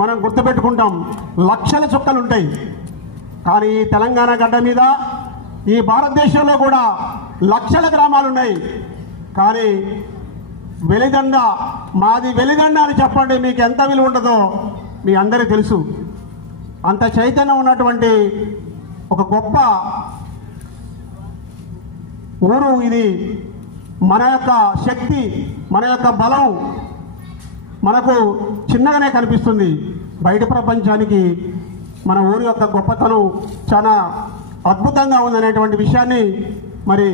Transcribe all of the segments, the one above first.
మనం గుర్తుపెట్టుకుంటాం, లక్షల చుక్కలు ఉంటాయి. కానీ ఈ తెలంగాణ గడ్డ మీద, ఈ భారతదేశంలో కూడా లక్షల గ్రామాలు ఉన్నాయి. కానీ వెలిదండ, మాది వెలిదండ అని చెప్పండి, మీకు ఎంత విలువ ఉంటుందో మీ అందరికీ తెలుసు. అంత చైతన్యం ఉన్నటువంటి ఒక గొప్ప ఊరు ఇది. మన యొక్క శక్తి, మన యొక్క బలం మనకు చిన్నగానే కనిపిస్తుంది. బయట ప్రపంచానికి మన ఊరి యొక్క గొప్పతనం చాలా అద్భుతంగా ఉందనేటువంటి విషయాన్ని మరి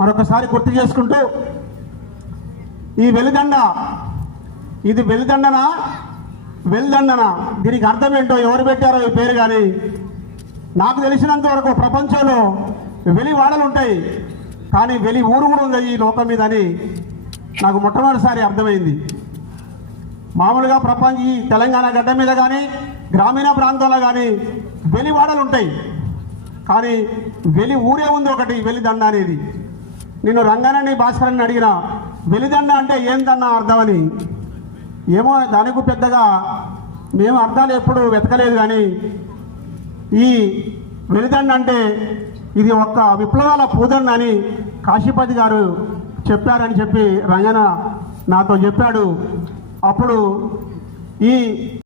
మరొకసారి గుర్తు చేసుకుంటూ, ఈ వెలిదండ, ఇది వెలిదండనా వెలిదండనా, దీనికి అర్థం ఏంటో ఎవరు పెట్టారో ఈ పేరు, కానీ నాకు తెలిసినంత వరకు ప్రపంచంలో వెలి వాడలు ఉంటాయి, కానీ వెలి ఊరు కూడా ఉంది ఈ లోకం మీద అని నాకు మొట్టమొదటిసారి అర్థమైంది. మామూలుగా ఈ తెలంగాణ గడ్డ మీద కానీ గ్రామీణ ప్రాంతాల్లో కానీ వెలి వాడలు ఉంటాయి, కానీ వెలి ఊరే ఉంది ఒకటి, వెలిదండ అనేది. నేను రంగానని భాస్కరాన్ని అడిగిన, వెలిదండ అంటే ఏందన్నా అర్థమని. ఏమో దానికి పెద్దగా మేము అర్థాలు ఎప్పుడు వెతకలేదు, కానీ ఈ వెలిదండ అంటే ఇది ఒక్క విప్లవాల పూదండ అని కాశీపతి గారు చెప్పారని చెప్పి రంగన నాతో చెప్పాడు. అప్పుడు ఈ